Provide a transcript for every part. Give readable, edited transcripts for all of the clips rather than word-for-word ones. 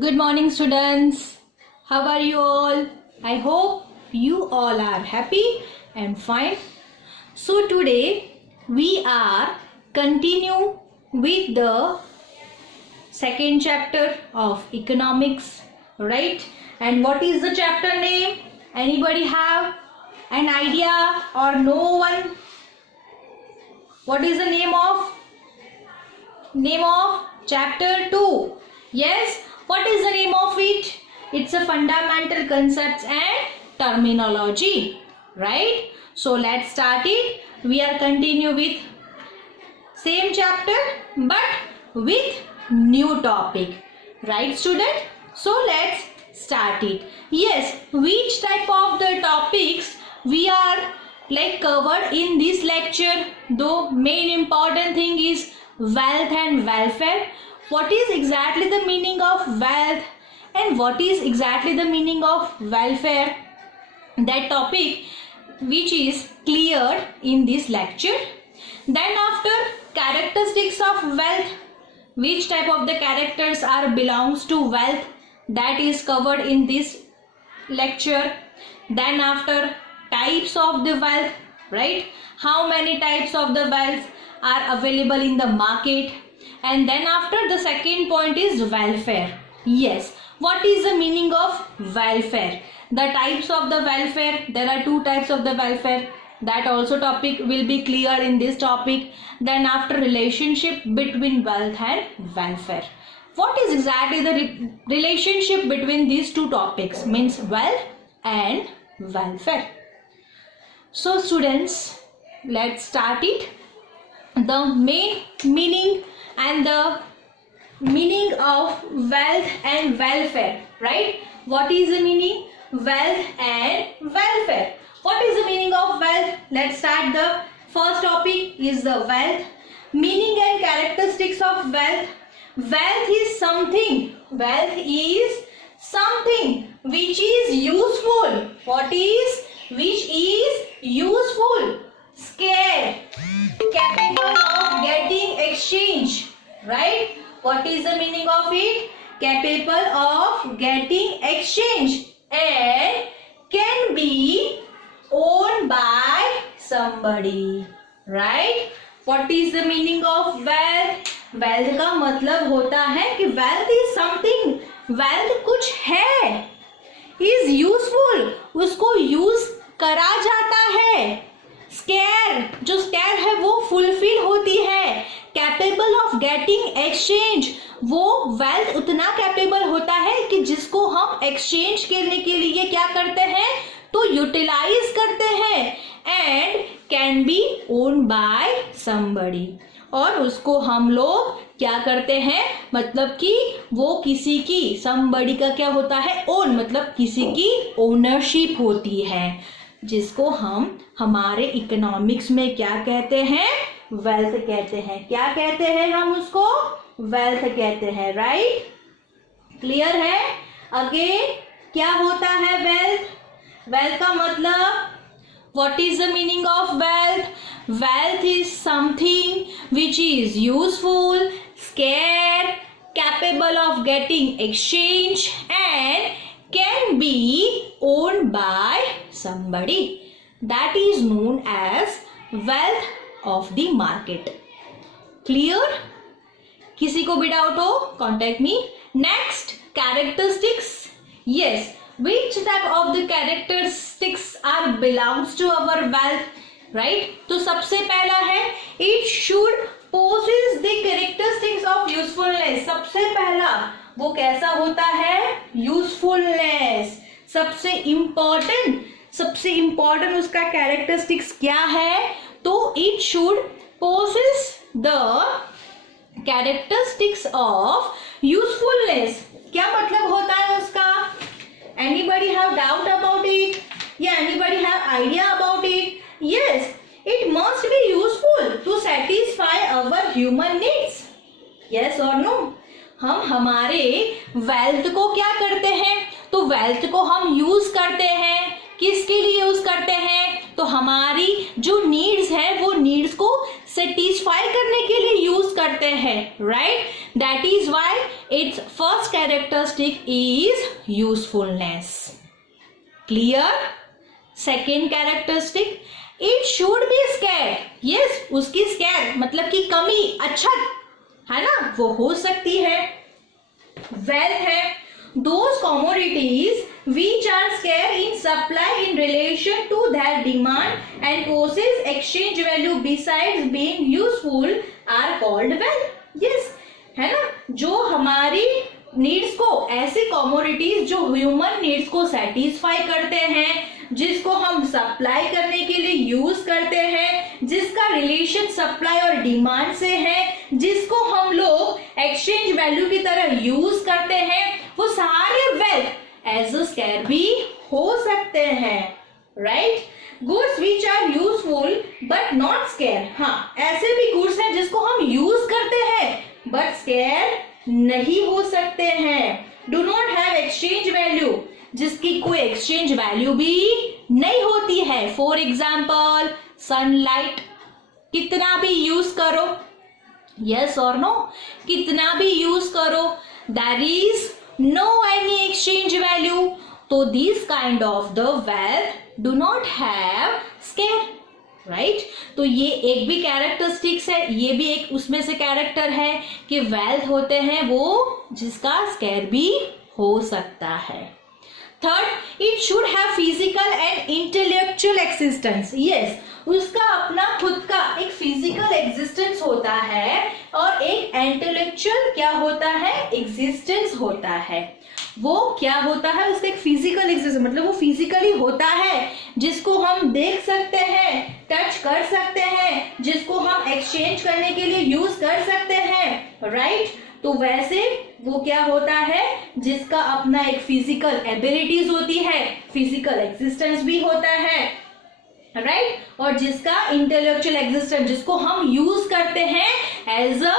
Good morning, students. How are you all? I hope you all are happy and fine. So today we are continue with the second chapter of economics, right? And what is the chapter name? Anybody have an idea or no one? What is the name of chapter 2? Yes, what is the name of it? It's a fundamental concepts and terminology, right? So let's start it. We are continue with same chapter but with new topic, right student? So let's start it. Yes, which type of the topics we are covered in this lecture? Though main important thing is wealth and welfare. What is exactly the meaning of wealth and what is exactly the meaning of welfare? That topic which is cleared in this lecture. Then after characteristics of wealth, which type of the characters are belongs to wealth, that is covered in this lecture. Then after types of the wealth, right? How many types of the wealth are available in the market? And then after the second point is welfare. Yes, what is the meaning of welfare? The types of the welfare, there are two types of the welfare. That also topic will be clear in this topic. Then after relationship between wealth and welfare. What is exactly the relationship between these two topics? Means wealth and welfare. So students, let's start it. The main meaning and the meaning of wealth and welfare, right? What is the meaning? Wealth and welfare. What is the meaning of wealth? Let's start. The first topic is the wealth. Meaning and characteristics of wealth. Wealth is something which is useful. What is? Which is useful, scarce, capable of getting exchange, right? What is the meaning of it? Capable of getting exchange and can be owned by somebody, right? What is the meaning of wealth? Wealth का मतलब होता है कि wealth is something, wealth कुछ है, is useful, उसको use करा जाता है. स्केर, जो स्केर है वो फुलफिल होती है. कैपेबल ऑफ गेटिंग एक्सचेंज, वो वेल्थ उतना कैपेबल होता है कि जिसको हम एक्सचेंज करने के लिए क्या करते हैं? तो यूटिलाइज करते हैं. And can be owned by somebody, और उसको हम लोग क्या करते हैं? मतलब कि वो किसी की, समबडी का क्या होता है? ओन, मतलब किसी की ओनरशिप होती है, जिसको हम हमारे इकोनॉमिक्स में क्या कहते हैं? वेल्थ कहते हैं. क्या कहते हैं हम उसको? वेल्थ कहते हैं, राइट? क्लियर है? अगेन क्या होता है वेल्थ? वेल्थ का मतलब, what is the meaning of wealth? Wealth is something which is useful, square, capable of getting exchange and can be owned by somebody. That is known as wealth of the market. Clear? किसी को भी doubt हो, contact me. Next, characteristics. Yes, which type of the characteristics are belongs to our wealth, right? तो सबसे पहला है, it should possess the characteristics of usefulness. सबसे पहला वो कैसा होता है? यूजफुलनेस. सबसे इंपॉर्टेंट उसका कैरेक्टरिस्टिक्स क्या है? तो it should possess the characteristics of usefulness. क्या मतलब होता है उसका? Anybody have doubt about it? या anybody have idea about it? Yes, it must be useful to satisfy our human needs. Yes और नो? हम हमारे वेल्थ को क्या करते हैं? तो वेल्थ को हम यूज करते हैं. किसके लिए यूज करते हैं? तो हमारी जो नीड्स है वो नीड्स को सेटिस्फाई करने के लिए यूज करते हैं, right? That is why its first characteristic is usefulness. Clear? Second characteristic, it should be scarce. Yes, उसकी scarce मतलब कि कमी, अच्छत है ना, वो हो सकती है. Wealth है those commodities which are scarce in supply in relation to their demand and possess exchange value besides being useful are called wealth. Yes, है ना, जो हमारी नीड्स को, ऐसे कॉमोडिटीज जो ह्यूमन नीड्स को सेटिस्फाई करते हैं, जिसको हम सप्लाई करने के लिए यूज करते हैं, जिसका रिलेशन सप्लाई और डिमांड से है, जिसको हम लोग एक्सचेंज वैल्यू की तरह यूज करते हैं, वो सारे वेल्थ एज अ स्केयर भी हो सकते हैं. Right? Goods which are useful but not scarce. हाँ, ऐसे भी गुड्स हैं जिसको हम यूज करते हैं बट स्केयर नहीं हो सकते हैं. Do not have exchange value, जिसकी कोई एक्सचेंज वैल्यू भी नहीं होती है. फॉर एग्जाम्पल सनलाइट, कितना भी यूज करो, यस और नो, कितना भी यूज करो, there is no any exchange value. तो this kind of the wealth do not have scare. Right? तो ये एक भी कैरेक्टरिस्टिक्स है, ये भी एक उसमें से कैरेक्टर है कि वेल्थ होते हैं वो जिसका स्केयर भी हो सकता है. Third, it should have physical and intellectual existence. Yes, उसका अपना खुद का एक फिजिकल एग्जिस्टेंस होता है और एक इंटेलेक्चुअल क्या होता है, एग्जिस्टेंस होता है. वो क्या होता है, उसका एक फिजिकल एग्जिस्टेंस मतलब वो फिजिकली होता है, जिसको हम देख सकते हैं, टच कर सकते हैं, जिसको हम एक्सचेंज करने के लिए यूज कर सकते हैं. राइट? तो वैसे वो क्या होता है, जिसका अपना एक फिजिकल एबिलिटीज होती है, फिजिकल एग्जिस्टेंस भी होता है. राइट? और जिसका इंटेलेक्चुअल एग्जिस्टेंस, जिसको हम यूज करते हैं as a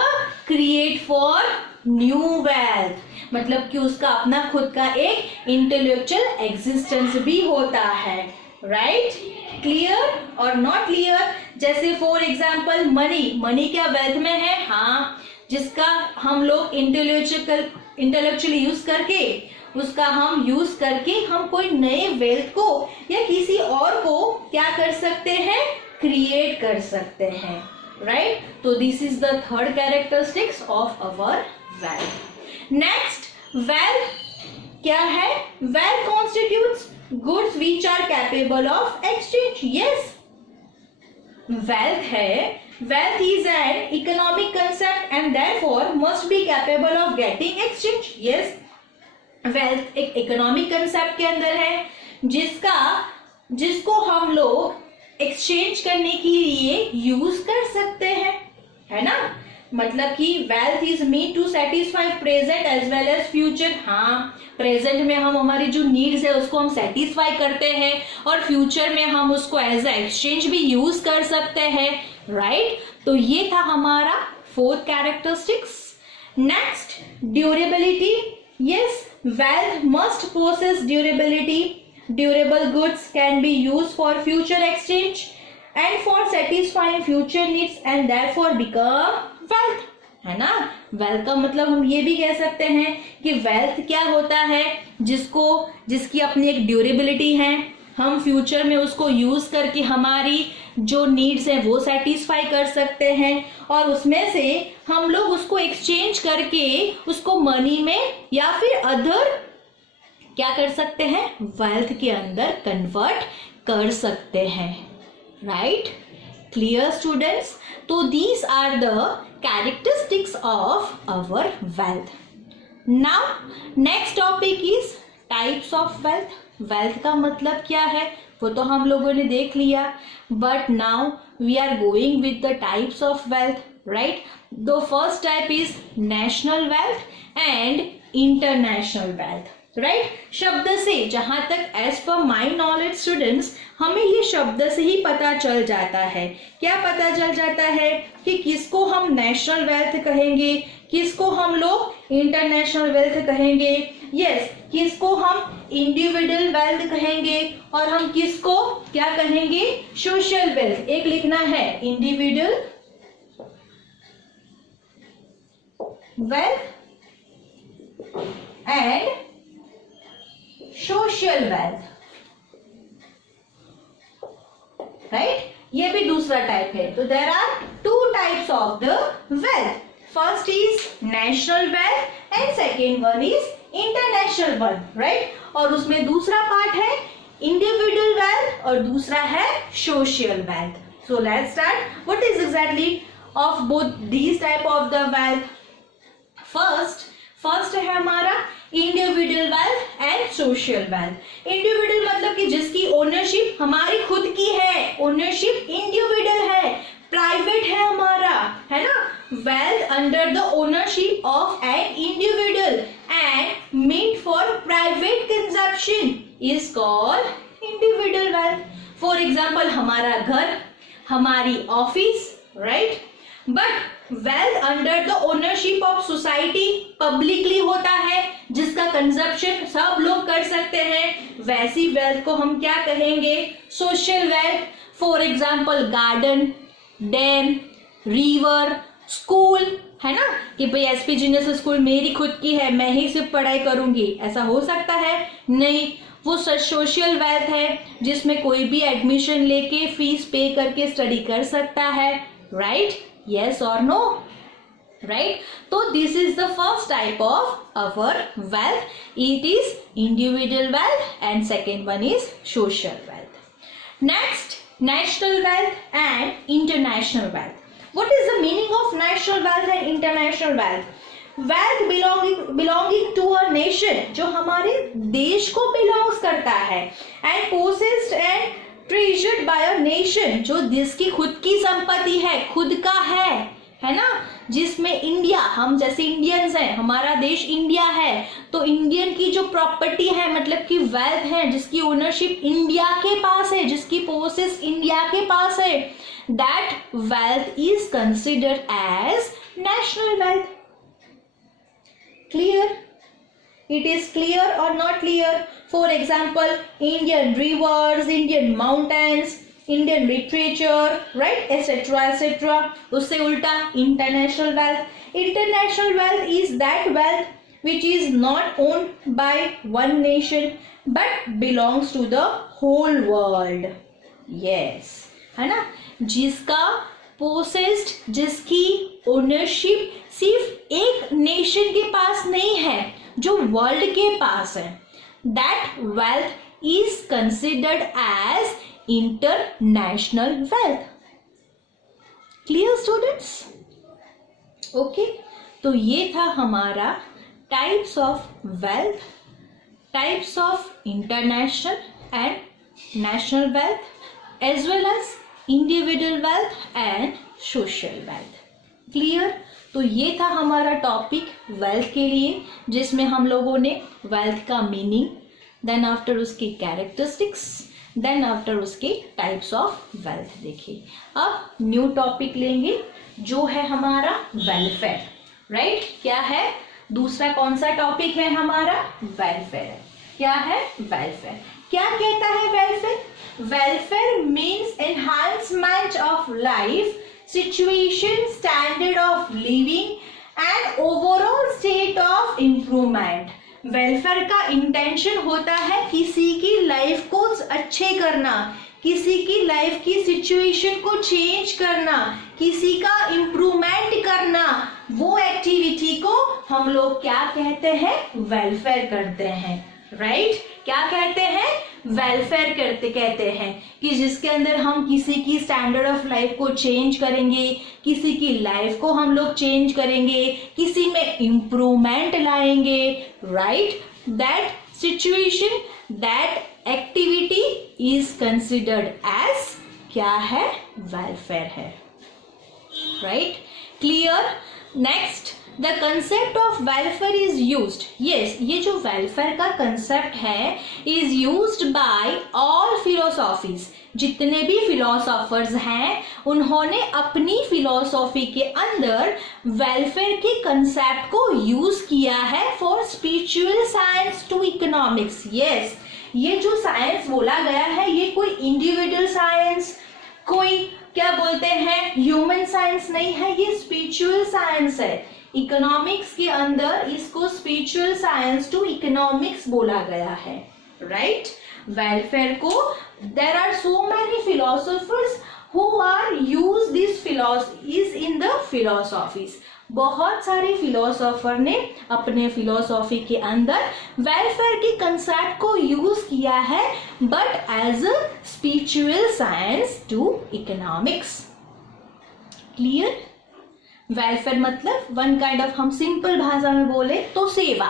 create for new wealth, मतलब कि उसका अपना खुद का एक इंटेलेक्चुअल एग्जिस्टेंस भी होता है. राइट? क्लियर और नॉट क्लियर? जैसे फॉर एग्जाम्पल मनी, मनी क्या वेल्थ में है? हाँ, जिसका हम लोग इंटेलेक्चुअली यूज करके, उसका हम यूज करके हम कोई नए वेल्थ को या किसी और को क्या कर सकते हैं, क्रिएट कर सकते हैं. राइट? तो this is the third characteristics of our wealth. Next, wealth क्या है? Wealth constitutes goods which are capable of exchange. Yes, wealth है, wealth is an economic concept and therefore must be capable of getting exchange. Yes, wealth एक economic concept के अंदर है, जिसको हम लोग एक्सचेंज करने के लिए यूज कर सकते हैं, है ना. मतलब कि wealth is mean to satisfy present as well as future. हाँ, प्रेजेंट में हम हमारी जो नीड्स है उसको हम सेटिस्फाई करते हैं और फ्यूचर में हम उसको एज अ एक्सचेंज भी यूज कर सकते हैं. राइट? तो ये था हमारा fourth characteristics. Next, durability. Yes, wealth must possess durability. Durable goods can be use for future exchange and for satisfying future needs and therefore become wealth. है ना? वेल्थ का मतलब हम ये भी कह सकते हैं कि वेल्थ क्या होता है, जिसकी अपनी एक ड्यूरेबिलिटी है, हम फ्यूचर में उसको यूज करके हमारी जो नीड्स है वो सेटिस्फाई कर सकते हैं और उसमें से हम लोग उसको एक्सचेंज करके उसको मनी में या फिर अदर क्या कर सकते हैं, वेल्थ के अंदर कन्वर्ट कर सकते हैं. राइट? Clear students? तो these are the characteristics of our wealth. Now next topic is types of wealth. Wealth का मतलब क्या है वो तो हम लोगों ने देख लिया, but now we are going with the types of wealth. Right? The first type is national wealth and international wealth. Right? शब्द से, जहां तक as per my knowledge students, हमें ये शब्द से ही पता चल जाता है. क्या पता चल जाता है कि किसको हम नेशनल वेल्थ कहेंगे, किसको हम लोग इंटरनेशनल वेल्थ कहेंगे. यस, किसको हम इंडिविजुअल वेल्थ कहेंगे और हम किसको क्या कहेंगे, सोशल वेल्थ. एक लिखना है individual wealth and social wealth, right? ये भी दूसरा टाइप है. तो there are two types of the wealth. First is national wealth and second one is international wealth, right? और उसमें दूसरा पार्ट है individual wealth और दूसरा है social wealth. So let's start. What is exactly of both these type of the wealth? First है हमारा individual wealth and social wealth. Individual मतलब कि जिसकी ओनरशिप हमारी खुद की है, ओनरशिप इंडिविजुअल है, प्राइवेट है हमारा, है ना. Wealth under the ownership of an individual and meant for private consumption is called individual wealth. For example हमारा घर, हमारी office, right. But wealth under the ownership of society publicly होता है, जिसका कंजप्शन सब लोग कर सकते हैं, वैसी वेल्थ को हम क्या कहेंगे? Social wealth. For example garden, dam, river, school, है ना, कि भाई एसपी जूनियर स्कूल मेरी खुद की है, मैं ही सिर्फ पढ़ाई करूंगी, ऐसा हो सकता है? नहीं. वो सोशल वेल्थ है जिसमें कोई भी एडमिशन लेके फीस पे करके स्टडी कर सकता है, right? Yes or no? Right? So this is the first type of our wealth. It is individual wealth and second one is social wealth. Next, national wealth and international wealth. What is the meaning of national wealth and international wealth? Wealth belonging to a nation, जो हमारे देश को belongs करता है, and possessed and treasured by a nation, जो जिसकी खुद की संपत्ति है, खुद का है ना. जिसमें इंडिया, हम जैसे इंडियंस हैं, हमारा देश इंडिया है, तो इंडियन की जो प्रॉपर्टी है मतलब कि वेल्थ है, जिसकी ओनरशिप इंडिया के पास है, जिसकी पोसेस इंडिया के पास है, that wealth is considered as national wealth. Clear? It is clear or not clear? For example, Indian rivers, Indian mountains, Indian literature, right, etc., etc. उससे उल्टा international wealth. International wealth is that wealth which is not owned by one nation but belongs to the whole world. Yes, है ना, जिसका possessed, जिसकी ownership सिर्फ एक nation के पास नहीं है, जो वर्ल्ड के पास है, that wealth is considered as international wealth. Clear students? Okay, तो ये था हमारा types of wealth, types of international and national wealth as well as individual wealth and social wealth. Clear? तो ये था हमारा टॉपिक वेल्थ के लिए, जिसमें हम लोगों ने वेल्थ का मीनिंग, देन आफ्टर उसकी कैरेक्टरिस्टिक्स, देन आफ्टर उसके टाइप्स ऑफ वेल्थ देखे. अब न्यू टॉपिक लेंगे जो है हमारा वेलफेयर, राइट? क्या है दूसरा? कौन सा टॉपिक है हमारा? वेलफेयर. क्या है वेलफेयर? क्या कहता है welfare? Welfare means enhancement of life, situation, standard of living and overall state of improvement. Welfare का इंटेंशन होता है किसी की लाइफ को अच्छे करना, किसी की लाइफ की सिचुएशन को चेंज करना, किसी का इम्प्रूवमेंट करना. वो एक्टिविटी को हम लोग क्या कहते हैं? वेलफेयर करते हैं, राइट? क्या कहते हैं? वेलफेयर कहते हैं कि जिसके अंदर हम किसी की स्टैंडर्ड ऑफ लाइफ को चेंज करेंगे, किसी की लाइफ को हम लोग चेंज करेंगे, किसी में इम्प्रूवमेंट लाएंगे, right? That situation, that activity is considered as क्या है? वेलफेयर है, right? Clear? Next, the concept of welfare is used. Yes, ये जो वेलफेयर का कंसेप्ट है is used by all philosophies. जितने भी फिलोसोफर्स हैं उन्होंने अपनी फिलोसॉफी के अंदर वेलफेयर के कंसेप्ट को यूज किया है for spiritual science to economics. Yes, ये जो साइंस बोला गया है ये कोई इंडिविजुअल साइंस, कोई क्या बोलते हैं ह्यूमन साइंस नहीं है, ये स्पिरिचुअल साइंस है. इकोनॉमिक्स के अंदर इसको स्पिरिचुअल साइंस टू इकोनॉमिक्स बोला गया है, राइट। वेलफेयर को there are so many philosophers who are use this is in the philosophies. बहुत सारे फिलोसोफर ने अपने फिलोसॉफी के अंदर वेलफेयर के कंसेप्ट को यूज किया है, but as a spiritual science to economics. Clear? Welfare मतलब वन काइंड ऑफ, हम सिंपल भाषा में बोले तो सेवा।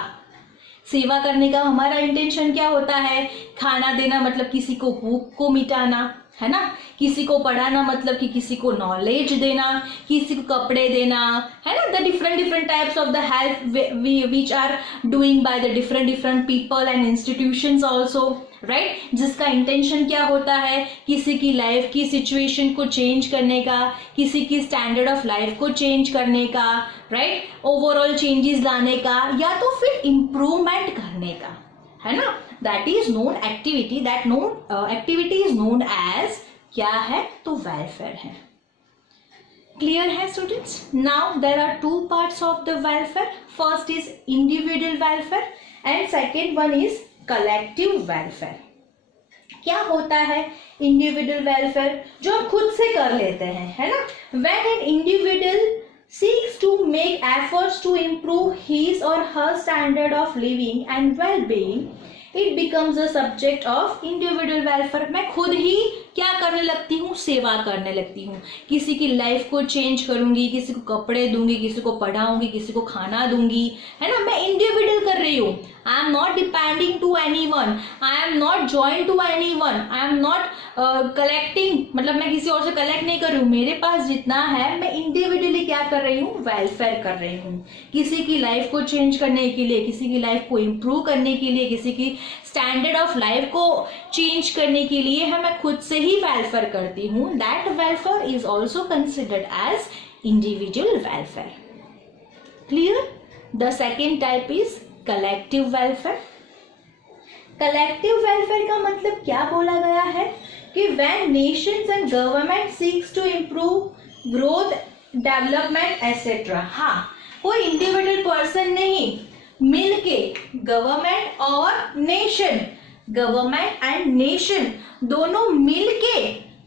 सेवा करने का हमारा इंटेंशन क्या होता है? खाना देना मतलब किसी को भूख को मिटाना, है ना। किसी को पढ़ाना मतलब कि किसी को नॉलेज देना, किसी को कपड़े देना, है ना। The different types of the help which are doing by the different people and institutions also, right. जिसका इंटेंशन क्या होता है? किसी की लाइफ की सिचुएशन को चेंज करने का, किसी की स्टैंडर्ड ऑफ लाइफ को चेंज करने का, राइट। ओवरऑल चेंजेस लाने का, या तो फिर इम्प्रूवमेंट करने का, है ना। That is known activity, activity is known as क्या है? तो वेलफेयर है। क्लियर है students? Now there are two parts of the welfare. First is individual welfare and second one is collective welfare. क्या होता है इंडिविजुअल वेलफेयर? जो हम खुद से कर लेते हैं, है ना। When an individual seeks to make efforts to improve his or her standard of living and well-being, it becomes a subject of individual welfare। मैं खुद ही क्या करने लगती हूँ? सेवा करने लगती हूँ। किसी की लाइफ को चेंज करूंगी, किसी को कपड़े दूंगी, किसी को पढ़ाऊंगी, किसी को खाना दूंगी, है ना। मैं इंडिविजुअल कर रही हूँ। I am not depending to any one, I am not joint to any one, I am not collecting, मतलब मैं किसी और से कलेक्ट नहीं कर रही हूँ। मेरे पास जितना है मैं इंडिविजुअली क्या कर रही हूँ? वेलफेयर कर रही हूँ। किसी की लाइफ को चेंज करने के लिए, किसी की लाइफ को इम्प्रूव करने के लिए, किसी की स्टैंडर्ड ऑफ लाइफ को चेंज करने के लिए है मैं खुद से ही वेलफेयर करती हूँ। That welfare is also considered as individual welfare. Clear? The second type is collective welfare. Collective welfare का मतलब क्या बोला गया है कि when nations and government seeks to improve growth, development etcetera. हाँ, कोई इंडिविजुअल पर्सन नहीं, मिलके गवर्नमेंट और नेशन, गवर्नमेंट एंड नेशन दोनों मिलके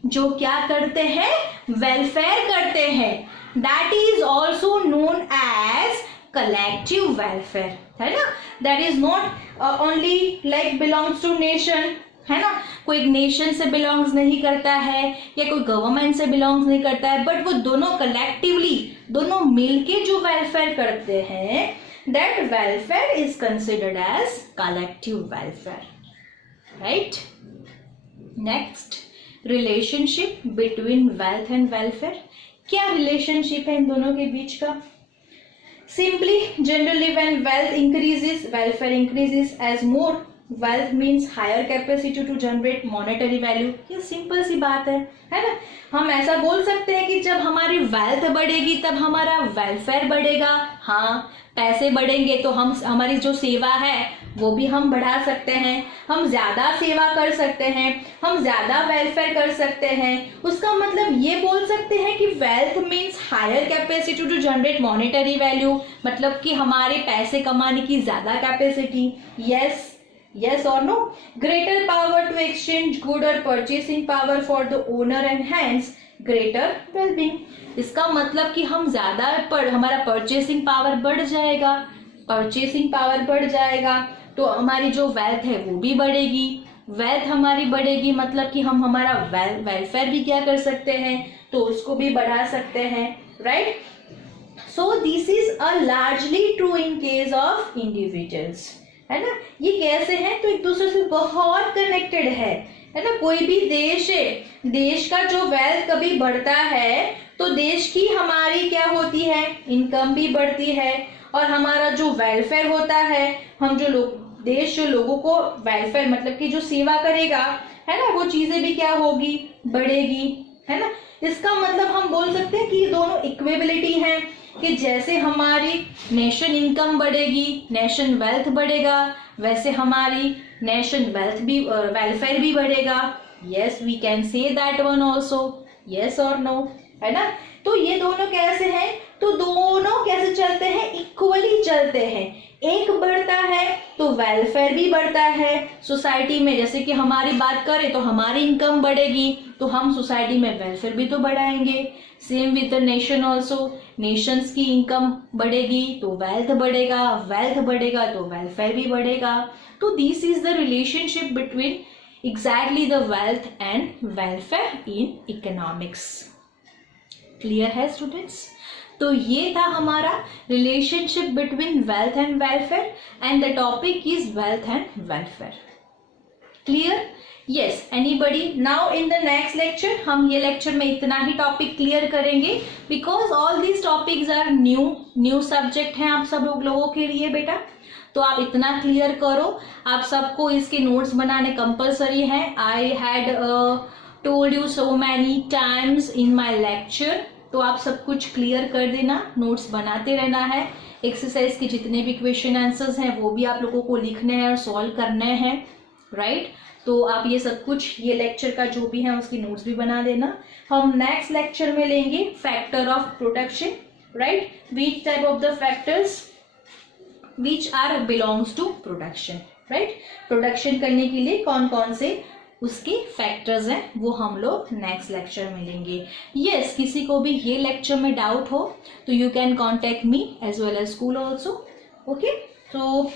जो क्या करते हैं? वेलफेयर करते हैं। That is also known as collective welfare, है ना। That is not only like belongs to nation, है ना। कोई नेशन से बिलोंग्स नहीं करता है या कोई गवर्नमेंट से बिलोंग्स नहीं करता है, बट वो दोनों कलेक्टिवली, दोनों मिलके जो वेलफेयर करते हैं, that welfare is considered as collective welfare, right. Next, relationship between wealth and welfare. क्या रिलेशनशिप है इन दोनों के बीच का? Simply, generally when wealth increases, welfare increases, as more wealth means higher capacity to generate monetary value। ये simple सी बात है ना। हम ऐसा बोल सकते हैं कि जब हमारी वेल्थ बढ़ेगी तब हमारा वेलफेयर बढ़ेगा। हाँ, पैसे बढ़ेंगे तो हम हमारी जो सेवा है वो भी हम बढ़ा सकते हैं, हम ज्यादा सेवा कर सकते हैं, हम ज्यादा वेलफेयर कर सकते हैं। उसका मतलब ये बोल सकते हैं कि wealth means higher capacity to generate monetary value, मतलब कि हमारे पैसे कमाने की ज्यादा capacity. yes or no? Greater power to exchange good or purchasing power for the owner and hence greater well-being। इसका मतलब कि हम ज्यादा हमारा परचेसिंग पावर बढ़ जाएगा, परचेसिंग पावर बढ़ जाएगा तो हमारी जो वेल्थ है वो भी बढ़ेगी। वेल्थ हमारी बढ़ेगी मतलब कि हम हमारा वेलफेयर भी क्या कर सकते हैं? तो उसको भी बढ़ा सकते हैं, right. So this is a largely true in case of individuals, है ना। ये कैसे हैं? तो एक दूसरे से बहुत कनेक्टेड है ना। कोई भी देश है, देश का जो वेल्थ कभी बढ़ता है तो देश की हमारी क्या होती है? इनकम भी बढ़ती है, और हमारा जो वेलफेयर होता है, हम जो देश जो लोगों को वेलफेयर मतलब कि जो सेवा करेगा, है ना, वो चीजें भी क्या होगी? बढ़ेगी, है ना। इसका मतलब हम बोल सकते हैं कि ये दोनों इक्विबिलिटी हैं, कि जैसे हमारी नेशन इनकम बढ़ेगी, नेशन वेल्थ बढ़ेगा, वैसे हमारी नेशन वेल्थ भी वेलफेयर भी बढ़ेगा। Yes, we can say that one also, yes और नो, है ना। तो ये दोनों कैसे हैं, तो दोनों कैसे चलते हैं, इक्वली चलते हैं। एक बढ़ता है तो वेलफेयर भी बढ़ता है सोसाइटी में। जैसे कि हमारी बात करें तो हमारी इनकम बढ़ेगी तो हम सोसाइटी में वेलफेयर भी तो बढ़ाएंगे। Same with the nation also, Nations की इनकम बढ़ेगी तो वेल्थ बढ़ेगा, वेल्थ बढ़ेगा तो वेलफेयर भी बढ़ेगा। तो this is the relationship between exactly the wealth and welfare in economics. Clear है स्टूडेंट्स? तो ये था हमारा relationship between wealth and welfare and the topic is wealth and welfare. Clear? Yes, anybody? Now in the next lecture हम ये lecture में इतना ही टॉपिक क्लियर करेंगे because all these topics are new subject हैं आप सब लोगों के लिए बेटा। तो आप इतना क्लियर करो। आप सबको इसके नोट्स बनाने कंपल्सरी हैं। I had told you so many times in my lecture. तो आप सब कुछ क्लियर कर देना, नोट्स बनाते रहना है। एक्सरसाइज के जितने भी क्वेश्चन आंसर्स हैं वो भी आप लोगों को लिखने हैं और सॉल्व करने हैं, राइट? तो आप ये सब कुछ, ये लेक्चर का जो भी है उसकी नोट्स भी बना देना। हम नेक्स्ट लेक्चर में लेंगे factor of production, right? Which type of the factors which are belongs to production, right? Production करने के लिए कौन कौन से उसके फैक्टर्स हैं वो हम लोग नेक्स्ट लेक्चर में लेंगे। यस, किसी को भी ये लेक्चर में डाउट हो तो you can contact me as well as school also. Okay, so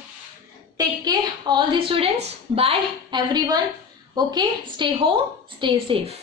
take care all the students. Bye everyone. Okay, stay home, stay safe.